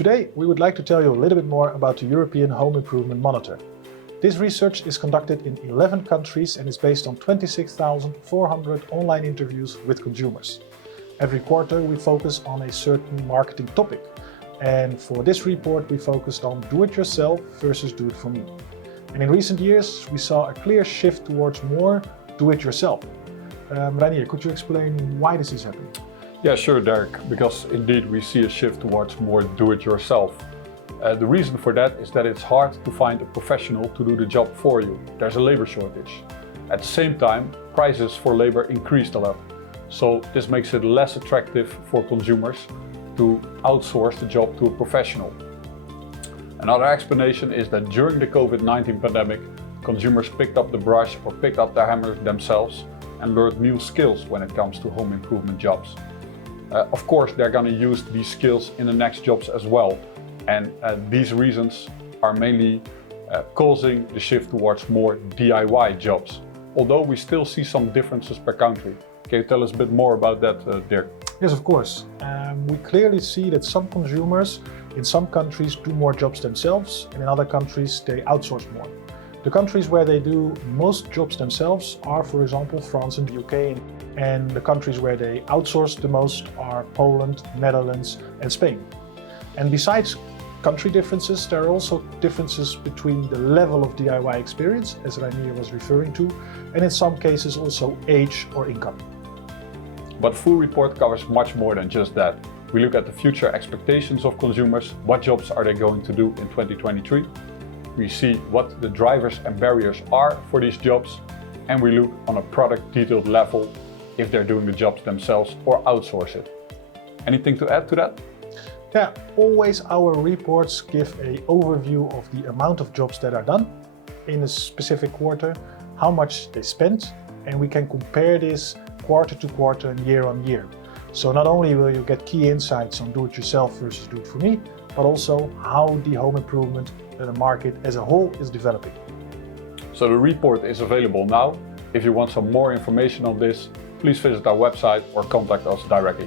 Today, we would like to tell you a little bit more about the European Home Improvement Monitor. This research is conducted in 11 countries and is based on 26,400 online interviews with consumers. Every quarter, we focus on a certain marketing topic. And for this report, we focused on do-it-yourself versus do-it-for-me. And in recent years, we saw a clear shift towards more do-it-yourself. Reinier, could you explain why this is happening? Yeah, sure, Derek, because indeed we see a shift towards more do-it-yourself. The reason for that is that it's hard to find a professional to do the job for you. There's a labor shortage. At the same time, prices for labor increased a lot. So this makes it less attractive for consumers to outsource the job to a professional. Another explanation is that during the COVID-19 pandemic, consumers picked up the brush or picked up the hammer themselves and learned new skills when it comes to home improvement jobs. Of course, they're going to use these skills in the next jobs as well. And these reasons are mainly causing the shift towards more DIY jobs. Although we still see some differences per country. Can you tell us a bit more about that, Dirk? Yes, of course. We clearly see that some consumers in some countries do more jobs themselves, and in other countries they outsource more. The countries where they do most jobs themselves are, for example, France and the UK, and the countries where they outsource the most are Poland, Netherlands and Spain. And besides country differences, there are also differences between the level of DIY experience, as Reinier was referring to, and in some cases also age or income. But full report covers much more than just that. We look at the future expectations of consumers, what jobs are they going to do in 2023. We see what the drivers and barriers are for these jobs, and we look on a product detailed level if they're doing the jobs themselves or outsource it. Anything to add to that? Yeah, always our reports give an overview of the amount of jobs that are done in a specific quarter, how much they spent, and we can compare this quarter to quarter and year on year. So not only will you get key insights on do-it-yourself versus do-it-for-me, but also how the home improvement market as a whole is developing. So the report is available now. If you want some more information on this, please visit our website or contact us directly.